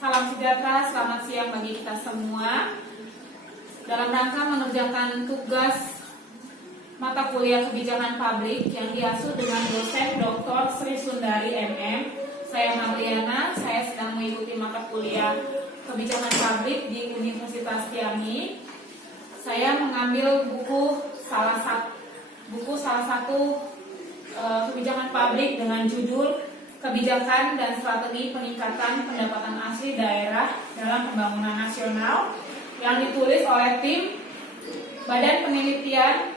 Salam sejahtera, selamat siang bagi kita semua. Dalam rangka mengerjakan tugas mata kuliah kebijakan publik yang diasuh dengan dosen Dr. Sri Sundari MM, saya Marliana, saya sedang mengikuti mata kuliah kebijakan publik di Universitas Tiangi. Saya mengambil salah satu kebijakan publik dengan judul Kebijakan dan Strategi Peningkatan Pendapatan Asli Daerah dalam Pembangunan Nasional yang ditulis oleh tim Badan Penelitian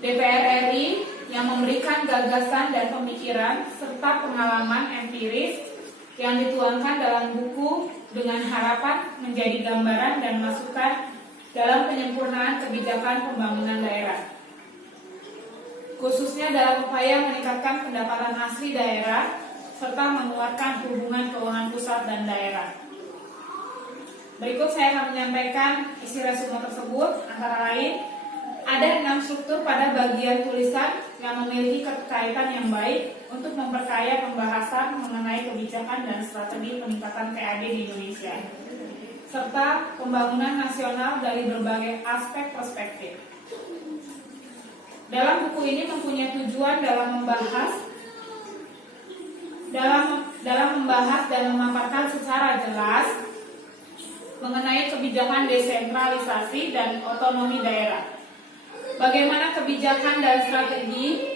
DPR RI yang memberikan gagasan dan pemikiran serta pengalaman empiris yang dituangkan dalam buku dengan harapan menjadi gambaran dan masukan dalam penyempurnaan kebijakan pembangunan daerah, khususnya dalam upaya meningkatkan pendapatan asli daerah serta menguatkan hubungan keuangan pusat dan daerah. Berikut saya akan menyampaikan isi resume tersebut, antara lain ada 6 struktur pada bagian tulisan yang memiliki keterkaitan yang baik untuk memperkaya pembahasan mengenai kebijakan dan strategi peningkatan PAD di Indonesia, serta pembangunan nasional dari berbagai aspek perspektif. Dalam buku ini mempunyai tujuan dalam membahas dan memaparkan secara jelas mengenai kebijakan desentralisasi dan otonomi daerah. Bagaimana kebijakan dan strategi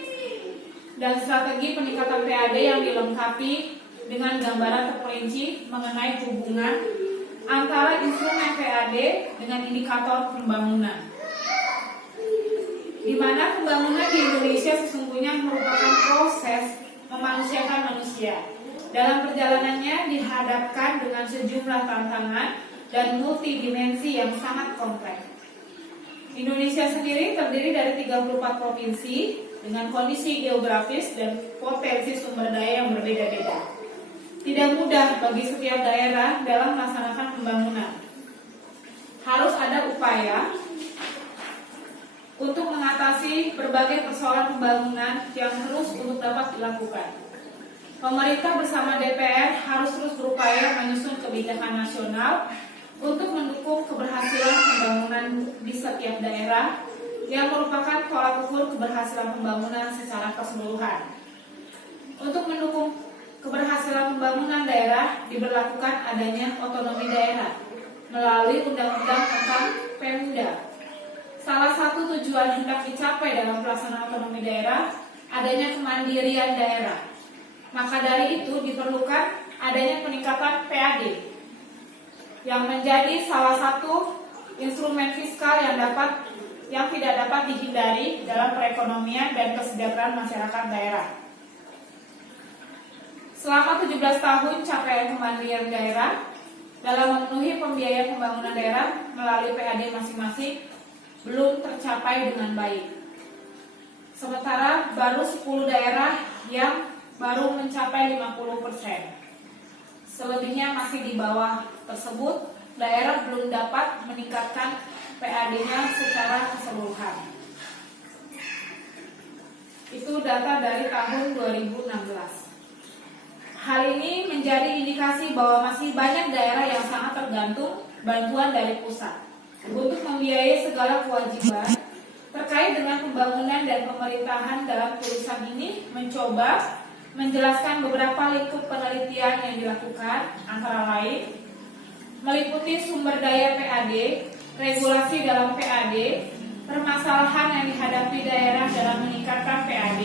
peningkatan PAD yang dilengkapi dengan gambaran terperinci mengenai hubungan antara instrumen PAD dengan indikator pembangunan, di mana pembangunan di Indonesia sesungguhnya merupakan proses memanusiakan manusia. Dalam perjalanannya dihadapkan dengan sejumlah tantangan dan multidimensi yang sangat kompleks. Indonesia sendiri terdiri dari 34 provinsi dengan kondisi geografis dan potensi sumber daya yang berbeda-beda. Tidak mudah bagi setiap daerah dalam melaksanakan pembangunan. Harus ada upaya untuk mengatasi berbagai persoalan pembangunan yang terus untuk dapat dilakukan. Pemerintah bersama DPR harus terus berupaya menyusun kebijakan nasional untuk mendukung keberhasilan pembangunan di setiap daerah yang merupakan tolak ukur keberhasilan pembangunan secara keseluruhan. Untuk mendukung keberhasilan pembangunan daerah diberlakukan adanya otonomi daerah melalui Undang-Undang tentang Pemda. Salah satu tujuan hendak dicapai dalam pelaksanaan otonomi daerah adanya kemandirian daerah. Maka dari itu diperlukan adanya peningkatan PAD yang menjadi salah satu instrumen fiskal yang tidak dapat dihindari dalam perekonomian dan kesejahteraan masyarakat daerah. Selama 17 tahun capaian kemandirian daerah dalam memenuhi pembiayaan pembangunan daerah melalui PAD masing-masing belum tercapai dengan baik. Sementara baru 10 daerah yang baru mencapai 50%. Selebihnya masih di bawah tersebut, daerah belum dapat meningkatkan PAD-nya secara keseluruhan. Itu data dari tahun 2016. Hal ini menjadi indikasi bahwa masih banyak daerah yang sangat tergantung bantuan dari pusat untuk membiayai segala kewajiban terkait dengan pembangunan dan pemerintahan. Dalam tulisan ini mencoba menjelaskan beberapa lingkup penelitian yang dilakukan, antara lain meliputi sumber daya PAD, regulasi dalam PAD, permasalahan yang dihadapi daerah dalam meningkatkan PAD,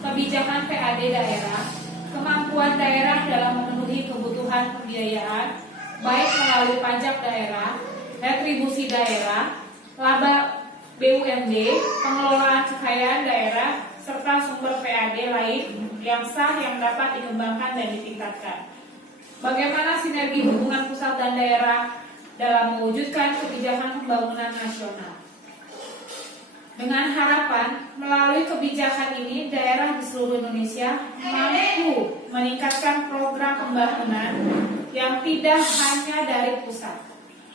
kebijakan PAD daerah, kemampuan daerah dalam memenuhi kebutuhan pembiayaan, baik melalui pajak daerah, retribusi daerah, laba BUMD, pengelolaan kekayaan daerah, serta sumber PAD lain yang sah yang dapat dikembangkan dan ditingkatkan. Bagaimana sinergi hubungan pusat dan daerah dalam mewujudkan kebijakan pembangunan nasional. Dengan harapan melalui kebijakan ini daerah di seluruh Indonesia mampu meningkatkan program pembangunan yang tidak hanya dari pusat,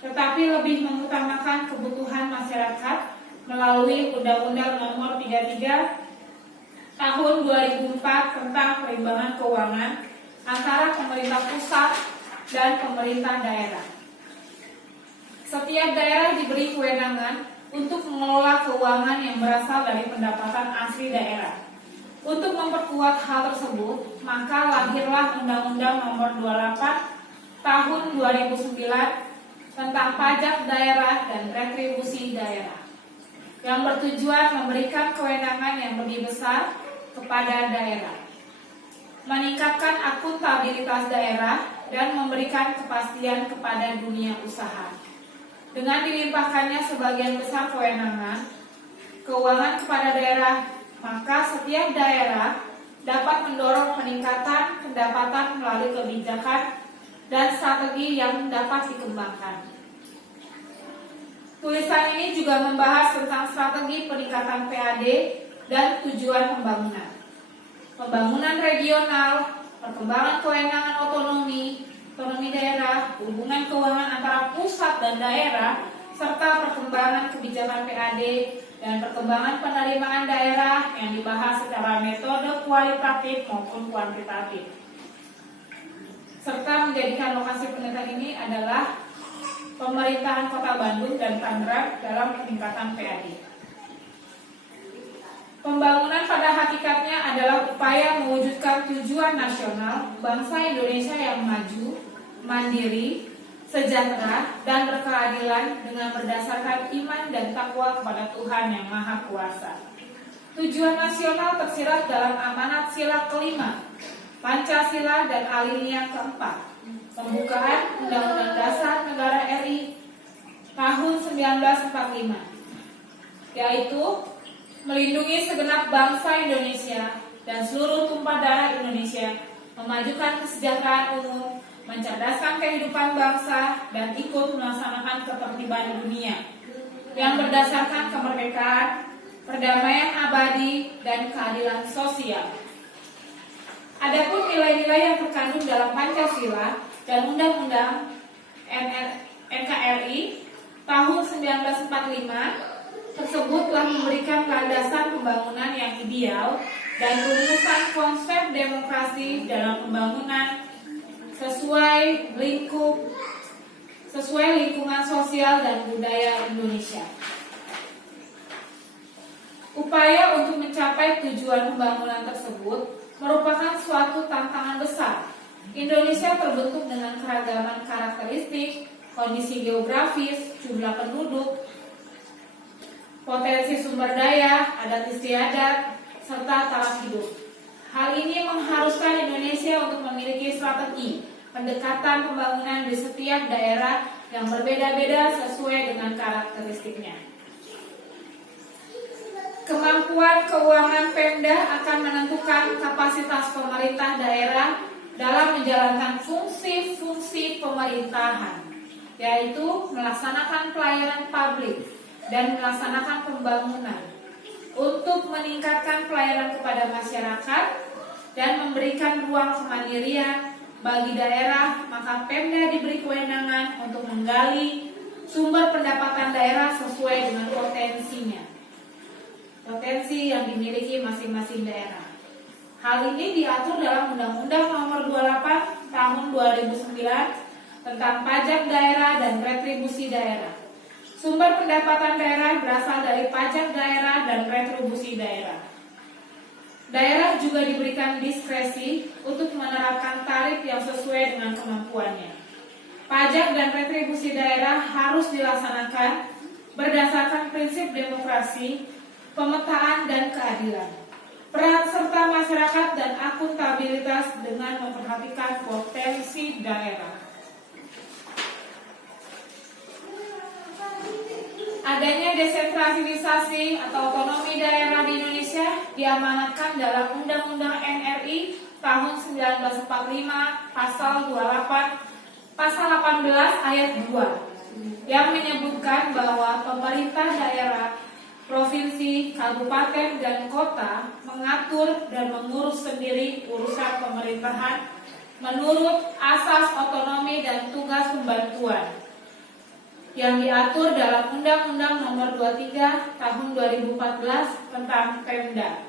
tetapi lebih mengutamakan kebutuhan masyarakat melalui Undang-Undang Nomor 33 Tahun 2004 tentang perimbangan keuangan antara pemerintah pusat dan pemerintah daerah. Setiap daerah diberi kewenangan untuk mengelola keuangan yang berasal dari pendapatan asli daerah. Untuk memperkuat hal tersebut, maka lahirlah Undang-Undang Nomor 28 Tahun 2009 tentang pajak daerah dan retribusi daerah, yang bertujuan memberikan kewenangan yang lebih besar kepada daerah, meningkatkan akuntabilitas daerah, dan memberikan kepastian kepada dunia usaha. Dengan dilimpahkannya sebagian besar kewenangan keuangan kepada daerah, maka setiap daerah dapat mendorong peningkatan pendapatan melalui kebijakan dan strategi yang dapat dikembangkan. Tulisan ini juga membahas tentang strategi peningkatan PAD dan tujuan pembangunan, pembangunan regional, perkembangan kewenangan otonomi daerah, hubungan keuangan antara pusat dan daerah, serta perkembangan kebijakan PAD dan perkembangan penerimaan daerah yang dibahas secara metode kualitatif maupun kuantitatif. Serta menjadikan lokasi penelitian ini adalah pemerintahan Kota Bandung dan Tangerang dalam peningkatan PAD. Pembangunan pada hakikatnya adalah upaya mewujudkan tujuan nasional bangsa Indonesia yang maju, mandiri, sejahtera, dan berkeadilan dengan berdasarkan iman dan takwa kepada Tuhan Yang Maha Kuasa. Tujuan nasional tersirat dalam amanat sila kelima, Pancasila, dan alinea keempat, pembukaan Undang-Undang Dasar Negara RI tahun 1945, yaitu melindungi segenap bangsa Indonesia dan seluruh tumpah darah Indonesia, memajukan kesejahteraan umum, mencerdaskan kehidupan bangsa, dan ikut melaksanakan ketertiban dunia yang berdasarkan kemerdekaan, perdamaian abadi, dan keadilan sosial. Adapun nilai-nilai yang terkandung dalam Pancasila dan Undang-Undang NKRI tahun 1945 tersebut telah memberikan landasan pembangunan yang ideal dan rumusan konsep demokrasi dalam pembangunan sesuai lingkungan sosial dan budaya Indonesia. Upaya untuk mencapai tujuan pembangunan tersebut merupakan suatu tantangan besar. Indonesia terbentuk dengan keragaman karakteristik, kondisi geografis, jumlah penduduk, potensi sumber daya, adat istiadat, serta taraf hidup. Hal ini mengharuskan Indonesia untuk memiliki strategi pendekatan pembangunan di setiap daerah yang berbeda-beda sesuai dengan karakteristiknya. Kemampuan keuangan Pemda akan menentukan kapasitas pemerintah daerah dalam menjalankan fungsi-fungsi pemerintahan, yaitu melaksanakan pelayanan publik dan melaksanakan pembangunan untuk meningkatkan pelayanan kepada masyarakat dan memberikan ruang kemandirian bagi daerah. Maka Pemda diberi kewenangan untuk menggali sumber pendapatan daerah sesuai dengan potensi yang dimiliki masing-masing daerah. Hal ini diatur dalam Undang-Undang Nomor 28 Tahun 2009 tentang pajak daerah dan retribusi daerah. Sumber pendapatan daerah berasal dari pajak daerah dan retribusi daerah. Daerah juga diberikan diskresi untuk menerapkan tarif yang sesuai dengan kemampuannya. Pajak dan retribusi daerah harus dilaksanakan berdasarkan prinsip demokrasi, pemetaan, dan keadilan. Peran serta masyarakat dan akuntabilitas dengan memperhatikan potensi daerah. Adanya desentralisasi atau otonomi daerah di Indonesia diamanatkan dalam Undang-Undang NRI tahun 1945 pasal 18 ayat 2 yang menyebutkan bahwa pemerintah daerah, provinsi, kabupaten, dan kota mengatur dan mengurus sendiri urusan pemerintahan menurut asas otonomi dan tugas pembantuan yang diatur dalam Undang-Undang Nomor 23 Tahun 2014 tentang Pemda.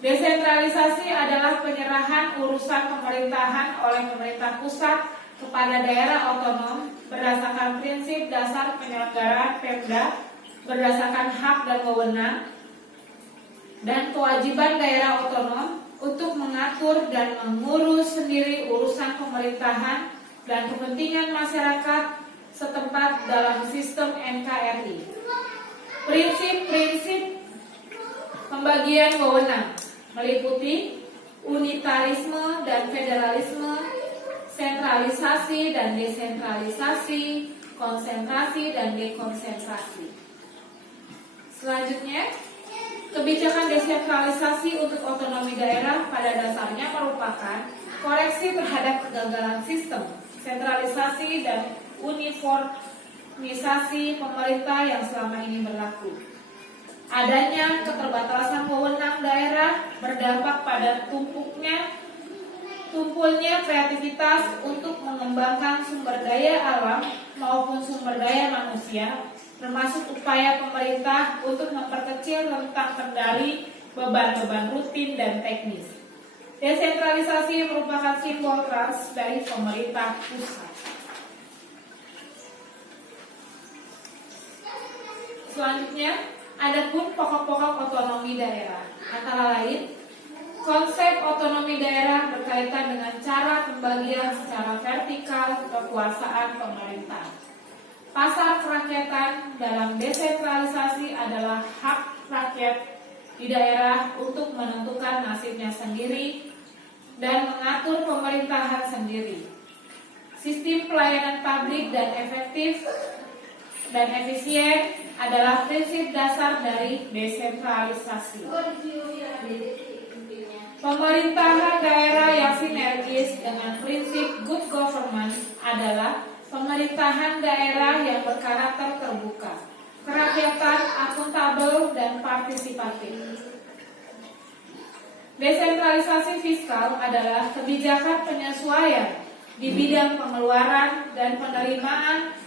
Desentralisasi adalah penyerahan urusan pemerintahan oleh pemerintah pusat kepada daerah otonom berdasarkan prinsip dasar penyelenggaraan Pemda berdasarkan hak dan wewenang dan kewajiban daerah otonom untuk mengatur dan mengurus sendiri urusan pemerintahan dan kepentingan masyarakat setempat dalam sistem NKRI. Prinsip-prinsip pembagian wewenang meliputi unitarisme dan federalisme, sentralisasi dan desentralisasi, konsentrasi dan dekonsentrasi. Selanjutnya, kebijakan desentralisasi untuk otonomi daerah pada dasarnya merupakan koreksi terhadap kegagalan sistem sentralisasi dan uniformisasi pemerintah yang selama ini berlaku. Adanya keterbatasan wewenang daerah berdampak pada tumpulnya kreativitas untuk mengembangkan sumber daya alam maupun sumber daya manusia, termasuk upaya pemerintah untuk memperkecil rentang kendali beban-beban rutin dan teknis. Desentralisasi merupakan simbol trust dari pemerintah pusat. Selanjutnya, adapun pokok-pokok otonomi daerah, antara lain, konsep otonomi daerah berkaitan dengan cara pembagian secara vertikal kekuasaan pemerintah. Pasar kerakyatan dalam desentralisasi adalah hak rakyat di daerah untuk menentukan nasibnya sendiri dan mengatur pemerintahan sendiri. Sistem pelayanan publik dan efektif dan efisien adalah prinsip dasar dari desentralisasi. Pemerintahan daerah yang sinergis dengan prinsip good governance adalah pemerintahan daerah yang berkarakter terbuka, kerakyatan, akuntabel, dan partisipatif. Desentralisasi fiskal adalah kebijakan penyesuaian di bidang pengeluaran dan penerimaan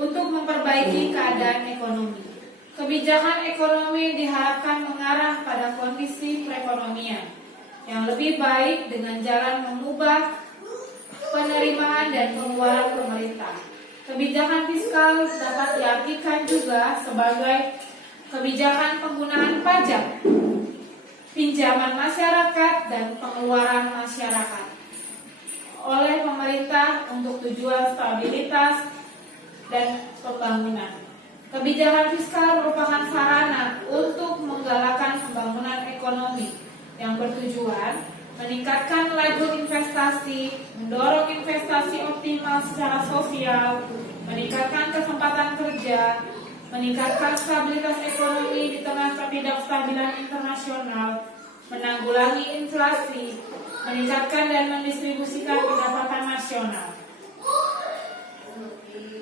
untuk memperbaiki keadaan ekonomi. Kebijakan ekonomi diharapkan mengarah pada kondisi perekonomian yang lebih baik dengan jalan mengubah penerimaan dan pengeluaran pemerintah. Kebijakan fiskal dapat diartikan juga sebagai kebijakan penggunaan pajak, pinjaman masyarakat, dan pengeluaran masyarakat oleh pemerintah untuk tujuan stabilitas dan pembangunan. Kebijakan fiskal merupakan sarana untuk menggalakkan pembangunan ekonomi yang bertujuan meningkatkan laju investasi, mendorong investasi optimal secara sosial, meningkatkan kesempatan kerja, meningkatkan stabilitas ekonomi di tengah ketidakstabilan internasional, menanggulangi inflasi, meningkatkan dan mendistribusikan pendapatan nasional.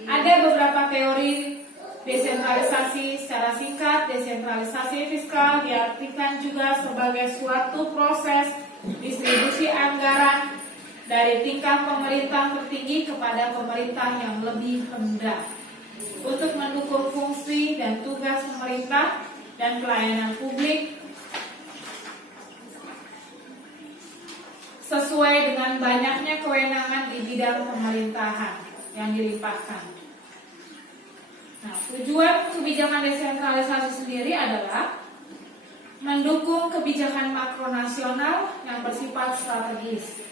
Ada beberapa teori desentralisasi. Secara singkat, desentralisasi fiskal diartikan juga sebagai suatu proses distribusi anggaran dari tingkat pemerintah tertinggi kepada pemerintah yang lebih rendah untuk mendukung fungsi dan tugas pemerintah dan pelayanan publik sesuai dengan banyaknya kewenangan di bidang pemerintahan yang dilimpahkan. Nah, tujuan kebijakan desentralisasi sendiri adalah mendukung kebijakan makronasional yang bersifat strategis,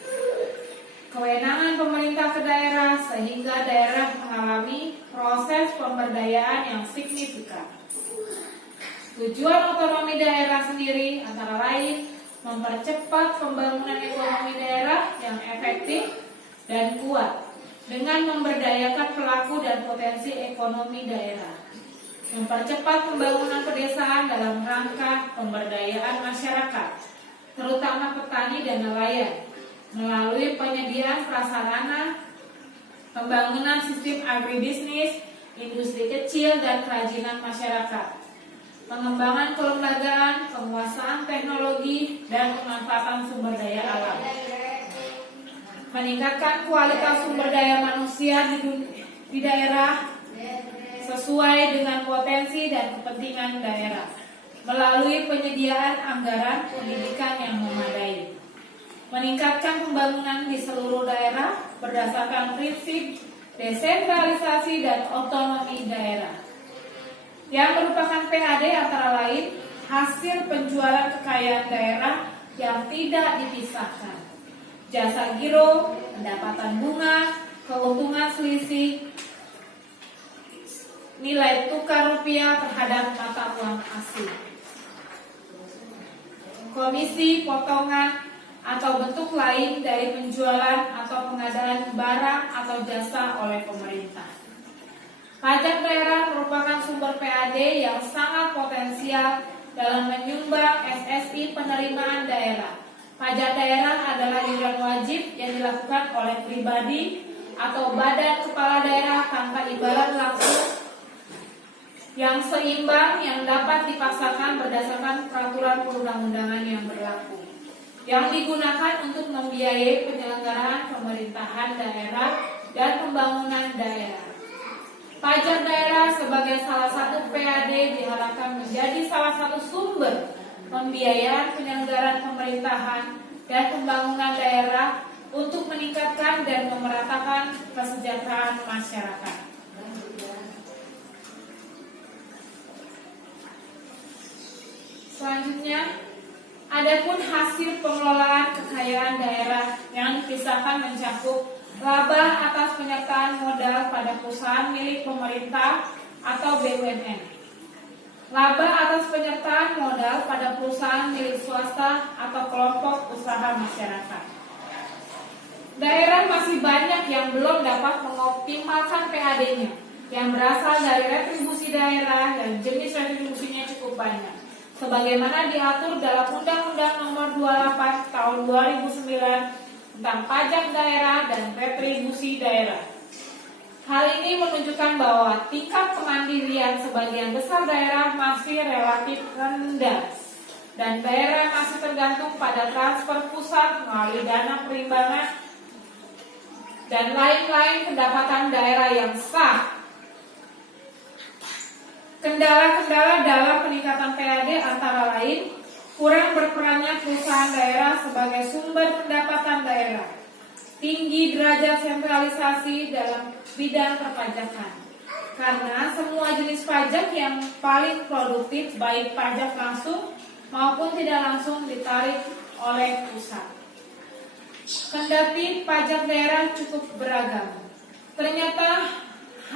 kewenangan pemerintah ke daerah sehingga daerah mengalami proses pemberdayaan yang signifikan. Tujuan otonomi daerah sendiri antara lain mempercepat pembangunan ekonomi daerah yang efektif dan kuat dengan memberdayakan pelaku dan potensi ekonomi daerah, mempercepat pembangunan pedesaan dalam rangka pemberdayaan masyarakat, terutama petani dan nelayan, melalui penyediaan prasarana, pembangunan sistem agribisnis, industri kecil dan kerajinan masyarakat, pengembangan kelembagaan, penguasaan teknologi, dan pemanfaatan sumber daya alam, meningkatkan kualitas sumber daya manusia di daerah sesuai dengan potensi dan kepentingan daerah, melalui penyediaan anggaran pendidikan yang memadai, meningkatkan pembangunan di seluruh daerah berdasarkan prinsip desentralisasi dan otonomi daerah, yang merupakan PAD antara lain hasil penjualan kekayaan daerah yang tidak dipisahkan, jasa giro, pendapatan bunga, keuntungan selisih, nilai tukar rupiah terhadap mata uang asing, komisi, potongan, atau bentuk lain dari penjualan atau pengadaan barang atau jasa oleh pemerintah. Pajak daerah merupakan sumber PAD yang sangat potensial dalam menyumbang SSI penerimaan daerah. Pajak daerah adalah iuran wajib yang dilakukan oleh pribadi atau badan kepala daerah tanpa imbalan langsung yang seimbang yang dapat dipaksakan berdasarkan peraturan perundang-undangan yang berlaku, yang digunakan untuk membiayai penyelenggaraan pemerintahan daerah dan pembangunan daerah. Pajak daerah sebagai salah satu PAD diharapkan menjadi salah satu sumber pembiayaan penyelenggaraan pemerintahan dan pembangunan daerah untuk meningkatkan dan memeratakan kesejahteraan masyarakat. Selanjutnya, adapun hasil pengelolaan kekayaan daerah yang dipisahkan mencakup laba atas penyertaan modal pada perusahaan milik pemerintah atau BUMN, laba atas penyertaan modal pada perusahaan milik swasta atau kelompok usaha masyarakat. Daerah masih banyak yang belum dapat mengoptimalkan PAD-nya, yang berasal dari retribusi daerah dan jenis retribusinya cukup banyak, sebagaimana diatur dalam Undang-Undang Nomor 28 Tahun 2009 tentang pajak daerah dan retribusi daerah. Hal ini menunjukkan bahwa tingkat kemandirian sebagian besar daerah masih relatif rendah dan daerah masih tergantung pada transfer pusat melalui dana perimbangan dan lain-lain pendapatan daerah yang sah. Kendala-kendala dalam peningkatan PAD antara lain kurang berperannya perusahaan daerah sebagai sumber pendapatan daerah, tinggi derajat sentralisasi dalam bidang perpajakan, karena semua jenis pajak yang paling produktif baik pajak langsung maupun tidak langsung ditarik oleh pusat. Kendati pajak daerah cukup beragam, ternyata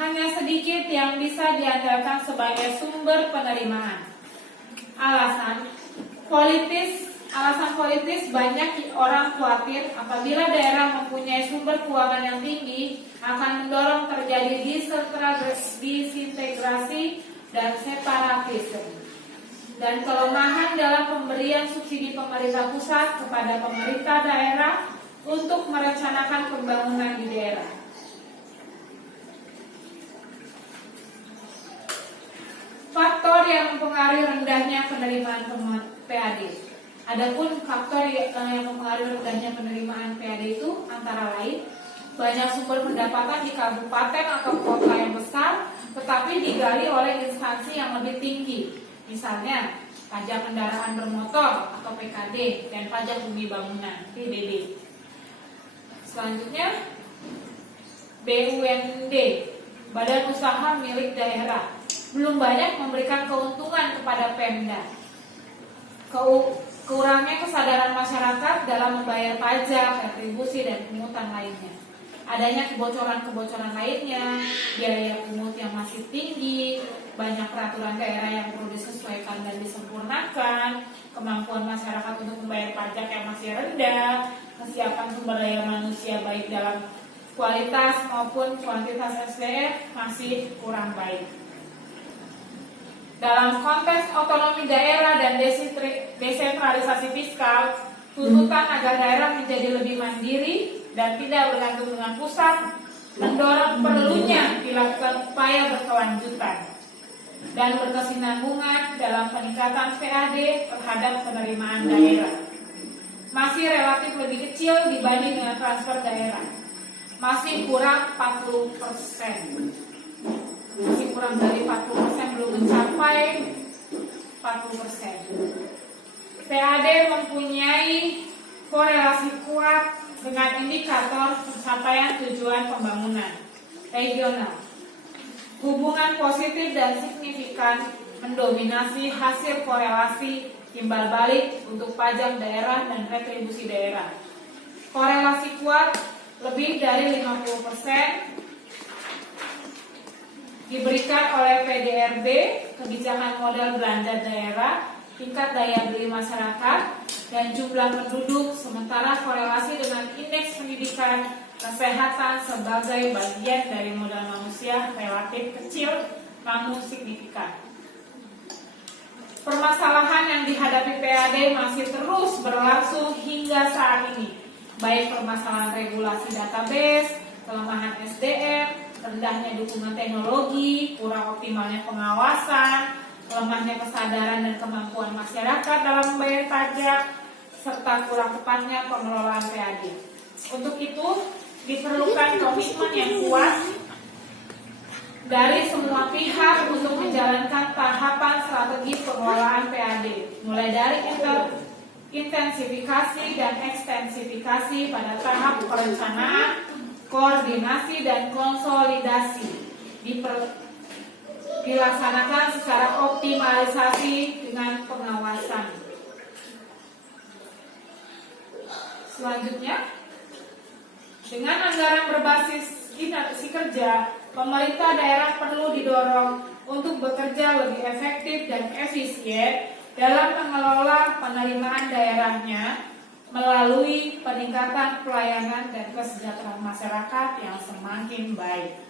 hanya sedikit yang bisa diandalkan sebagai sumber penerimaan. Alasan politis banyak orang khawatir apabila daerah mempunyai sumber keuangan yang tinggi akan mendorong terjadi disintegrasi dan separatisme dan kelemahan dalam pemberian subsidi pemerintah pusat kepada pemerintah daerah untuk merencanakan pembangunan di daerah. Faktor yang mempengaruhi rendahnya penerimaan PAD. Adapun faktor yang mempengaruhi rendahnya penerimaan PAD itu antara lain banyak sumber pendapatan di kabupaten atau kota yang besar, tetapi digali oleh instansi yang lebih tinggi, misalnya pajak kendaraan bermotor atau PKD dan pajak bumi bangunan (PBB). Selanjutnya BUMD, Badan Usaha Milik Daerah, belum banyak memberikan keuntungan kepada Pemda. Kurangnya kesadaran masyarakat dalam membayar pajak, retribusi, dan pungutan lainnya. Adanya kebocoran-kebocoran lainnya, biaya pungut yang masih tinggi, banyak peraturan daerah yang perlu disesuaikan dan disempurnakan, kemampuan masyarakat untuk membayar pajak yang masih rendah, kesiapan sumber daya manusia baik dalam kualitas maupun kuantitas SDM masih kurang baik. Dalam konteks otonomi daerah dan desentralisasi fiskal, tuntutan agar daerah menjadi lebih mandiri dan tidak bergantung dengan pusat mendorong perlunya dilakukan upaya berkelanjutan dan berkesinambungan dalam peningkatan PAD terhadap penerimaan daerah. Masih relatif lebih kecil dibanding dengan transfer daerah, masih kurang 40%. Masih kurang dari 40%, belum mencapai 40%. PAD mempunyai korelasi kuat dengan indikator pencapaian tujuan pembangunan regional. Hubungan positif dan signifikan mendominasi hasil korelasi timbal balik untuk pajak daerah dan retribusi daerah. Korelasi kuat lebih dari 50% diberikan oleh PDRB, kebijakan modal belanja daerah, tingkat daya beli masyarakat, dan jumlah penduduk, sementara korelasi dengan indeks pendidikan kesehatan sebagai bagian dari modal manusia relatif kecil namun signifikan. Permasalahan yang dihadapi PAD masih terus berlangsung hingga saat ini, baik permasalahan regulasi database, kelemahan SDM, rendahnya dukungan teknologi, kurang optimalnya pengawasan, lemahnya kesadaran dan kemampuan masyarakat dalam membayar pajak, serta kurang tepatnya pengelolaan PAD. Untuk itu, diperlukan komitmen yang kuat dari semua pihak untuk menjalankan tahapan strategi pengelolaan PAD, mulai dari intensifikasi dan ekstensifikasi pada tahap perencanaan, koordinasi dan konsolidasi, dilaksanakan secara optimalisasi dengan pengawasan. Selanjutnya, dengan anggaran berbasis kinerja kerja, pemerintah daerah perlu didorong untuk bekerja lebih efektif dan efisien dalam mengelola penerimaan daerahnya melalui peningkatan pelayanan dan kesejahteraan masyarakat yang semakin baik.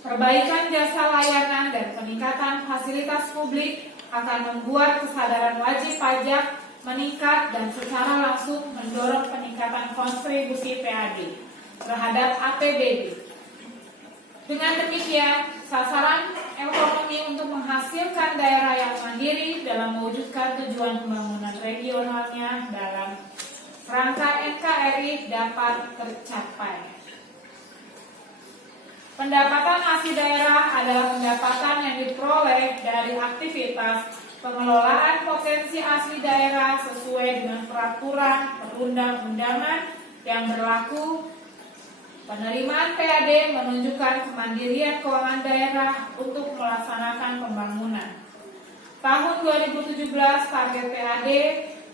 Perbaikan jasa layanan dan peningkatan fasilitas publik akan membuat kesadaran wajib pajak meningkat dan secara langsung mendorong peningkatan kontribusi PAD terhadap APBD. Dengan demikian, sasaran ekonomi untuk menghasilkan daerah yang mandiri dalam mewujudkan tujuan pembangunan regionalnya dalam rangka NKRI dapat tercapai. Pendapatan asli daerah adalah pendapatan yang diperoleh dari aktivitas pengelolaan potensi asli daerah sesuai dengan peraturan perundang-undangan yang berlaku. Penerimaan PAD menunjukkan kemandirian keuangan daerah untuk melaksanakan pembangunan. Tahun 2017 target PAD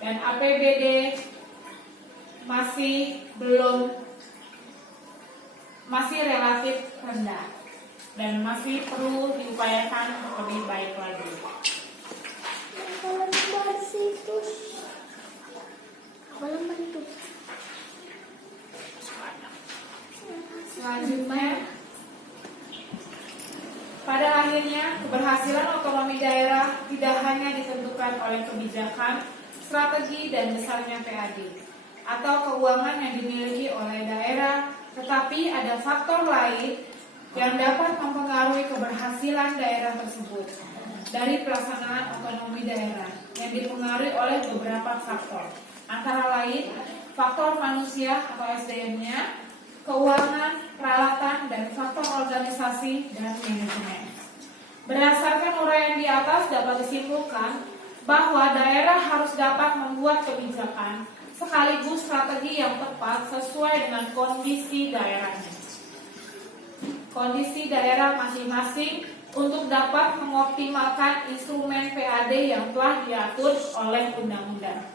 dan APBD masih relatif rendah dan masih perlu diupayakan lebih baik lagi. Selanjutnya, pada akhirnya keberhasilan otonomi daerah tidak hanya ditentukan oleh kebijakan, strategi, dan besarnya PAD atau keuangan yang dimiliki oleh daerah, tetapi ada faktor lain yang dapat mempengaruhi keberhasilan daerah tersebut dari pelaksanaan otonomi daerah yang dipengaruhi oleh beberapa faktor, antara lain faktor manusia atau SDM-nya, keuangan, peralatan, dan faktor organisasi dan manajemen. Berdasarkan uraian di atas dapat disimpulkan bahwa daerah harus dapat membuat kebijakan sekaligus strategi yang tepat sesuai dengan kondisi daerahnya. Kondisi daerah masing-masing untuk dapat mengoptimalkan instrumen PAD yang telah diatur oleh undang-undang.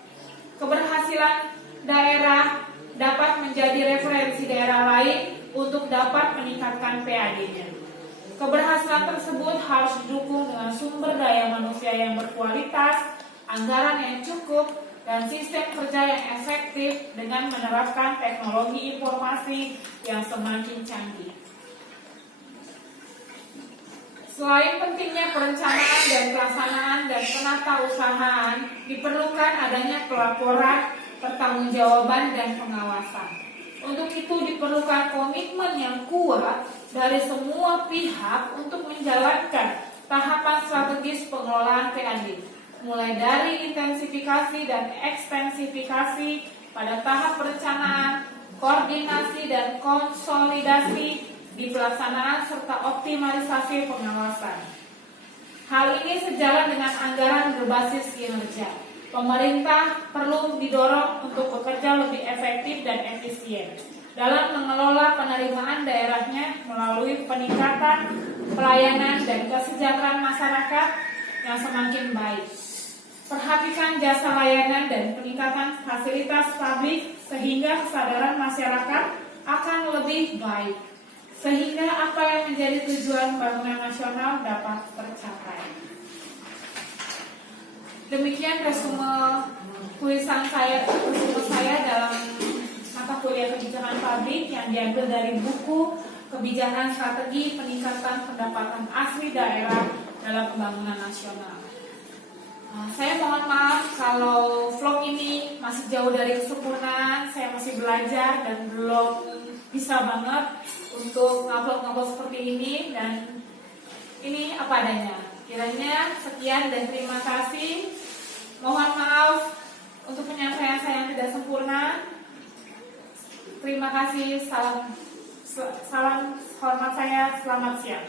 Keberhasilan daerah dapat menjadi referensi daerah lain untuk dapat meningkatkan PAD-nya. Keberhasilan tersebut harus didukung dengan sumber daya manusia yang berkualitas, anggaran yang cukup, dan sistem kerja yang efektif dengan menerapkan teknologi informasi yang semakin canggih. Selain pentingnya perencanaan dan pelaksanaan dan penatausahaan, diperlukan adanya pelaporan, pertanggungjawaban, dan pengawasan. Untuk itu diperlukan komitmen yang kuat dari semua pihak untuk menjalankan tahapan strategis pengelolaan PAD, mulai dari intensifikasi dan ekstensifikasi pada tahap perencanaan, koordinasi dan konsolidasi di pelaksanaan serta optimalisasi pengawasan. Hal ini sejalan dengan anggaran berbasis kinerja. Pemerintah perlu didorong untuk bekerja lebih efektif dan efisien dalam mengelola penerimaan daerahnya melalui peningkatan pelayanan dan kesejahteraan masyarakat yang semakin baik. Perhatikan jasa layanan dan peningkatan fasilitas publik sehingga kesadaran masyarakat akan lebih baik, sehingga apa yang menjadi tujuan pembangunan nasional dapat tercapai. Demikian resume saya dalam mata kuliah kebijakan publik yang diambil dari buku Kebijakan Strategi Peningkatan Pendapatan Asli Daerah dalam Pembangunan Nasional. Saya mohon maaf kalau vlog ini masih jauh dari kesempurnaan. Saya masih belajar dan belum bisa banget untuk ngupload seperti ini, dan ini apa adanya. Kiranya sekian dan terima kasih. Mohon maaf untuk penyampaian saya yang tidak sempurna. Terima kasih. Salam hormat saya. Selamat siang.